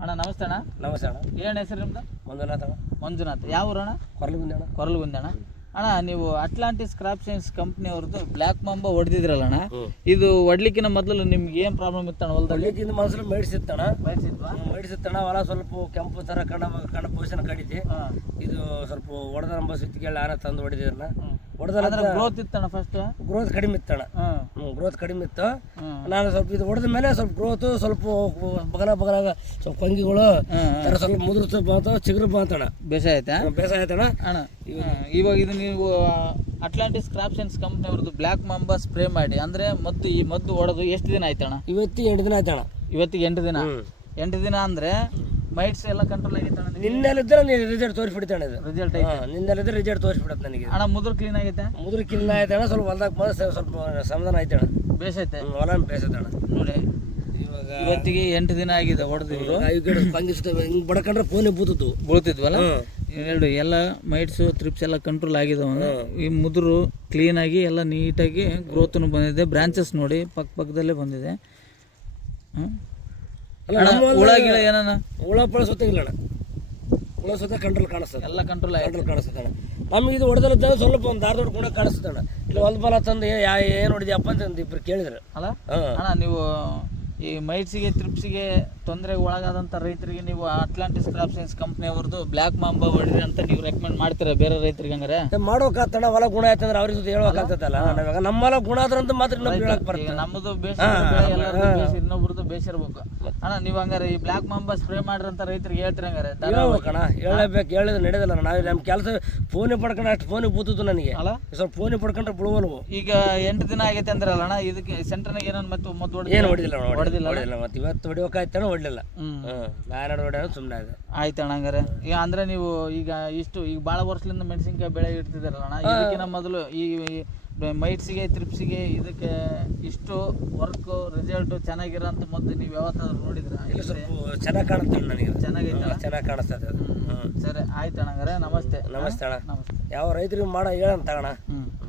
ಅಣ್ಣ ನಮಸ್ತೆ ಅಣ್ಣ ನಮಸ್ತೆ ಅಣ್ಣ. ಏನು ಹೆಸರು ನಿಮ್ದು? ಮಂಜುನಾಥ ಮಂಜುನಾಥ ಮಂಜುನಾಥ್. ಯಾವ ಊರಣ ಅಣ್ಣ ಕೊರಲು ಬಂದೆ ಅಣ್ಣ. ಕೊರಲ್ಗುಂದಿ ಅಣ್ಣ ಅಣ್ಣ ನೀವು ಅಟ್ಲಾಂಟಿಸ್ ಕ್ರಾಪ್ ಸೈನ್ಸ್ ಕಂಪ್ನಿ ಅವ್ರದ್ದು ಬ್ಲ್ಯಾಕ್ ಮಾಂಬ ಹೊಡೆದಿದ್ರಲ್ಲ ಅಣ್ಣ? ಇದು ಹೊಡ್ಲಿಕ್ಕಿನ ಮೊದಲು ನಿಮ್ಗೆ ಏನು ಪ್ರಾಬ್ಲಮ್ ಇತ್ತು ಅಣ್ಣ ಹೊಲದಲ್ಲಿ? ಹೊಲಿಕಿಂದ ಮೊದಲು ಮೇಡಿಸಿತ್ತಣ್ಣ ಬಯಸಿದ್ವಾ ಮೇಡಿಸಿತ್ತಣ್ಣ ಹೊಲ ಸ್ವಲ್ಪ ಕೆಂಪು ಥರ ಕಣ ಕಣ ಪೋಷಣ ಕಡಿತಿ. ಇದು ಸ್ವಲ್ಪ ಹೊಡೆದ ನಂಬ ಸುತ್ತಿಗೆಲ್ಲ ಆನ ತಂದು ಹೊಡೆದಿದ್ರನ್ನ ಅಂದ್ರೆ ಗ್ರೋತ್ ಇತ್ತಣ್ಣ ಫಸ್ಟ್ ಗ್ರೋತ್ ಕಡಿಮೆ ಇತ್ತಣ್ಣ. ಹ್ಞೂ ಗ್ರೋತ್ ಕಡಿಮೆ ಇತ್ತು. ನಾನು ಸ್ವಲ್ಪ ಇದು ಹೊಡೆದ ಮೇಲೆ ಸ್ವಲ್ಪ ಗ್ರೋತು ಸ್ವಲ್ಪ ಬಗಲ ಬಗಲಾಗ ಸ್ವಲ್ಪ ಕೊಂಗಿಗಳು ಸ್ವಲ್ಪ ಮುದುರ್ತು ಬಂತು ಚಿಗುರು ಬಂತಣ್ಣ ಬೇಸಾಯ ಆಯ್ತಾ? ಬೇಸಾಯ ಆಯ್ತಣ್ಣ. ಇವಾಗ ಇದು ನೀವು ಅಟ್ಲಾಂಟಿಸ್ ಕ್ರಾಪ್ಷನ್ಸ್ ಕಂಪ್ನಿಯವ್ರದ್ದು ಕಂಪ್ನಿ ಅವ್ರದ್ದು ಬ್ಲ್ಯಾಕ್ ಮಾಂಬ ಸ್ಪ್ರೇ ಮಾಡಿ ಅಂದ್ರೆ ಮದ್ದು ಈ ಮದ್ದು ಹೊಡೆದು ಎಷ್ಟು ದಿನ ಆಯ್ತಣ್ಣ? ಇವತ್ತು ಎಂಟು ದಿನ ಆಯ್ತಣ್ಣ. ಇವತ್ತಿಗೆ ಎಂಟು ದಿನ. ಎಂಟು ದಿನ ಅಂದ್ರೆ ಮೈಟ್ಸ್ ಎಲ್ಲ ಕಂಟ್ರೋಲ್ ಆಗೈತಣ್ಣ ನಿನ್ನೆಲ್ಲಿದ್ದರೆ ನೀನು ರಿಸಲ್ಟ್ ತೋರಿಸ್ಬಿಡ್ತಾನೆ ಇದು. ರಿಸಲ್ಟ್ ಹಾಂ ನಿನ್ನೆಲ್ಲಿದ್ದರೆ ರಿಸಲ್ಟ್ ತೋರಿಸ್ಬಿಡತ್ತೆ ನನಗೆ ಅಣ್ಣ ಮುದ್ರ ಕ್ಲೀನ್ ಆಗೈತೆ? ಮುದುರು ಕಿಲ್ಲ ಅಣ್ಣ ಸ್ವಲ್ಪ ಹೊಲ್ದಾಗ ಬಂದು ಸ್ವಲ್ಪ ಸಮಾಧಾನ ಆಯ್ತಣ್ಣ ಬೇಸೈತೆ? ಹ್ಮ್, ಹೊಲ ನೋಡಿ. ಇವಾಗ ಇವತ್ತಿಗೆ ಎಂಟು ದಿನ ಆಗಿದೆ ಹೊಡೆದಿವ್ರು ಈ ಕಡೆ ಕಂಗಿಸ್ತವೆ ಹಿಂಗೆ ಬಡ್ಕೊಂಡ್ರೆ ಫೋನೇ ಬೂತದ್ದು ಬೀಳ್ತಿದ್ವಲ್ಲ. ಎರಡು ಎಲ್ಲ ಮೈಟ್ಸು ತ್ರಿಪ್ಸ್ ಎಲ್ಲ ಕಂಟ್ರೋಲ್ ಆಗಿದಾವ ಈ ಮುದುರು ಕ್ಲೀನಾಗಿ ಎಲ್ಲ ನೀಟಾಗಿ ಗ್ರೋತ್ನು ಬಂದಿದೆ. ಬ್ರಾಂಚಸ್ ನೋಡಿ ಪಕ್ಕ ಪಕ್ಕದಲ್ಲೇ ಬಂದಿದೆ. ಹ್ಮ್. ನಮ್ಮ ಹುಳ ಪಳ ಸುತ್ತಿಲ್ಲ ಅಣ್ಣ. ಹುಳ ಸುತ್ತ ಕಂಟ್ರೋಲ್ ಕಾಣಿಸ್ತದೆ. ಎಲ್ಲ ಕಂಟ್ರೋಲ್ ಕಂಟ್ರೋಲ್ ಕಾಣಿಸ್ತದೆ ಅಣ್ಣ. ನಮ್ಗೆ ಇದು ಹೊಡೆದಲ್ಲ ಸ್ವಲ್ಪ ಒಂದು ದಾರ ದೊಡ್ಡ ಕೂಡ ಕಾಣಿಸ್ತದೆ ಅಣ್ಣ. ಇಲ್ಲಿ ಒಂದು ಬಲ ತಂದು ಯಾ ಏನು ಹೊಡಿದ್ಯಪ್ಪ ಅಂತ ಇಬ್ರು ಕೇಳಿದ್ರು. ಅಲ್ಲ? ಅಣ್ಣ ನೀವು ಈ ಮೈಸಿಗೆ ತ್ರಿಪ್ಸಿಗೆ ತೊಂದರೆಗೆ ಒಳಗಾದಂಥ ರೈತರಿಗೆ ನೀವು ಅಟ್ಲಾಂಟಿಸ್ ಕ್ರಾಪ್ ಸೈನ್ಸ್ ಕಂಪ್ನಿ ಅವ್ರದ್ದು ಬ್ಲ್ಯಾಕ್ ಮಾಂಬ ಹೊಡ್ರಿ ಅಂತ ನೀವು ರೆಕಮೆಂಡ್ ಮಾಡ್ತೀರಾ ಬೇರೆ ರೈತರಿಗೆ ಹಂಗಾರೆ? ತಡ ಹೊಲ ಗುಣ ಆಯ್ತಂದ್ರೆ ಅವ್ರಿಗೆ ಜೊತೆ ಹೇಳೋಕಾಗ್ತದಲ್ಲ ನಮ್ಮ ಹೊಲ ಗುಣ ಆದ್ರಂತ ಮಾತ್ರ ಇನ್ನೊಬ್ರು ಹೇಳಕ್ ಬರಲ್ಲ ಬರ್ತದೆ ನಮ್ಮದು ಬೇಸಿರ್ ಎಲ್ಲರದ್ದು ಬೇಸಿರ್ ಇನ್ನೊಬ್ರದ್ದು ಬೇಸಿರ್ಬೇಕು ಅಣ್ಣ ನೀವು ಹಂಗಾರೆ ಈ ಬ್ಲ್ಯಾಕ್ ಮಾಂಬ ಸ್ಪ್ರೇ ಮಾಡ್ರಿ ಅಂತ ರೈತರಿಗೆ ಹೇಳ್ತೀರಿ ಹಂಗಾರೆ? ಹೇಳ್ಬೇಕಣ್ಣ ಹೇಳಬೇಕು ಹೇಳಿದ್ರೆ ನಡೆದಿಲ್ಲ ನಾವು ನಮ್ಮ ಕೆಲಸ ಫೋನೇ ಪಡ್ಕೊಂಡು ಅಷ್ಟು ಫೋನ್ ಬೂತಿತ್ತು ನನಗೆ. ಅಲ್ಲ? ಸ್ವಲ್ಪ ಫೋನಿಗೆ ಪಡ್ಕೊಂಡ್ರೆ ಬಿಡುವಲ್ವು ಈಗ ಎಂಟು ದಿನ ಆಗೈತೆ ಅಂದ್ರಲ್ಲ ಅಣ್ಣ ಇದಕ್ಕೆ ಸೆಂಟರ್ನಾಗ ಏನೋ ಮತ್ತೆ ಮದ್ದು ಹೊಡೆದಿಲ್ಲ? ಏನು ಹೊಡಿದಿಲ್ಲ ಹೊಡೆದಿಲ್ಲ ಮತ್ತೆ ಇವತ್ತು ಹೊಡಿಬೇಕಾಯ್ತಾನ ಹ್ಞೂ ನಾರಾಯಣ ರೋಡ್ ಸುಮ್ಮನೆ ಅದು ಆಯ್ತು ಅಣ್ಣ ಹಂಗಾರೆ. ಈಗ ಅಂದ್ರೆ ನೀವು ಈಗ ಇಷ್ಟು ಈಗ ಭಾಳ ವರ್ಷದಿಂದ ಮೆಣಸಿನ್ಕಾಯಿ ಬೆಳೆ ಇಡ್ತಿದಾರಲ್ಲ ಅಣ್ಣ? ಇದಕ್ಕಿಂತ ಮೊದಲು ಈ ಮೈಟ್ಸಿಗೆ ತ್ರಿಪ್ಸಿಗೆ ಇದಕ್ಕೆ ಇಷ್ಟು ವರ್ಕ್ ರಿಸಲ್ಟ್ ಚೆನ್ನಾಗಿರೋಂಥ ಮೊದಲು ನೀವು ಯಾವತ್ತಾದ್ರೂ ನೋಡಿದ್ರ? ಇಲ್ಲ ಸ್ವಲ್ಪ ಚೆನ್ನಾಗಿ ಕಾಣುತ್ತೆ ನನಗೆ. ಚೆನ್ನಾಗಿ ಚೆನ್ನಾಗಿ ಕಾಣಿಸ್ತದೆ ಅದು. ಸರಿ ಆಯ್ತು ಅಣ್ಣಂಗಾರೆ ನಮಸ್ತೆ. ನಮಸ್ತೆ ಅಣ್ಣ. ನಮಸ್ತೆ. ಯಾವ ರೈತರಿಗೆ ಮಾಡೋ ಹೇಳಂತ ಅಣ್ಣ. ಹ್ಞೂ